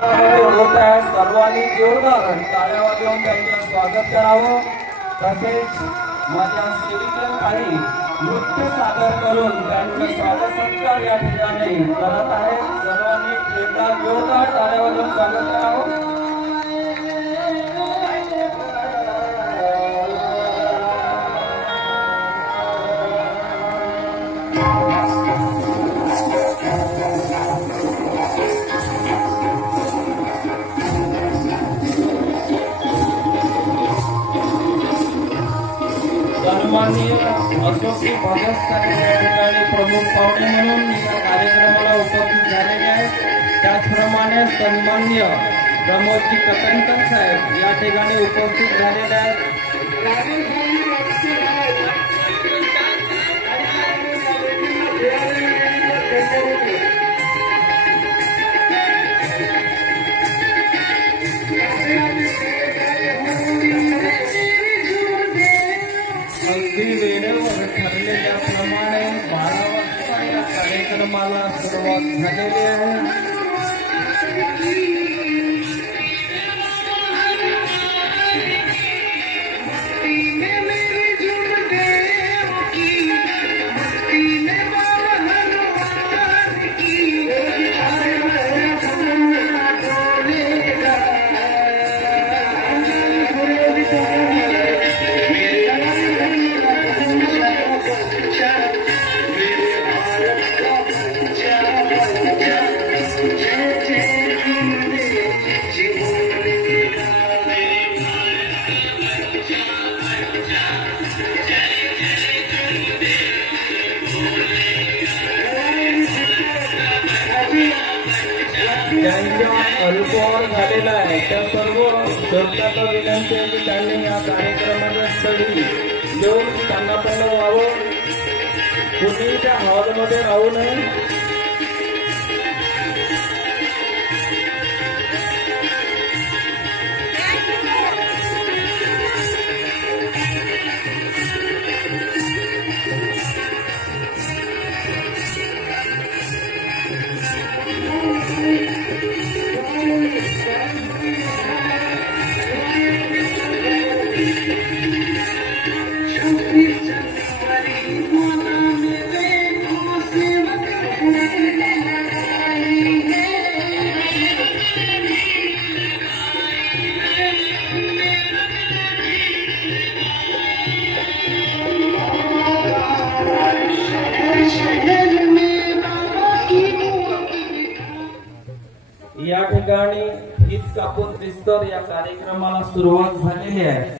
होत आहे सर्वांनी जोरदार टाळ्या वाजवून त्यांचं स्वागत करावं। तसेच माझ्या सेविका काही नृत्य सादर करून त्यांचं स्वागत सत्कार या ठिकाणी करत आहेत। सर्वांनी एकदा जोरदार टाळ्या वाजवून स्वागत करावं। सन्माननीय अशोकजी भगत साहेब या ठिकाणी प्रमुख पाहुणे म्हणून या कार्यक्रमाला उपस्थित झालेले आहेत। त्याचप्रमाणे सन्माननीय प्रमोदजी कटणकर साहेब या ठिकाणी उपस्थित झालेले आहेत। वेळेवर ठरलेल्याप्रमाणे 12 वाजता या कार्यक्रमाला सुरुवात झालेली आहे। ज्यांच्या अल्पहार झालेला आहे त्या सर्व श्रोत्यांना विनंती आहे की त्यांनी या कार्यक्रमाच्या स्थळी येऊन त्यांना व्हावं। कुणी त्या हॉलमध्ये राहू नये। या ठिकाणी गीत कापून विस्तर या कार्यक्रमाला सुरुवात झालेली आहे।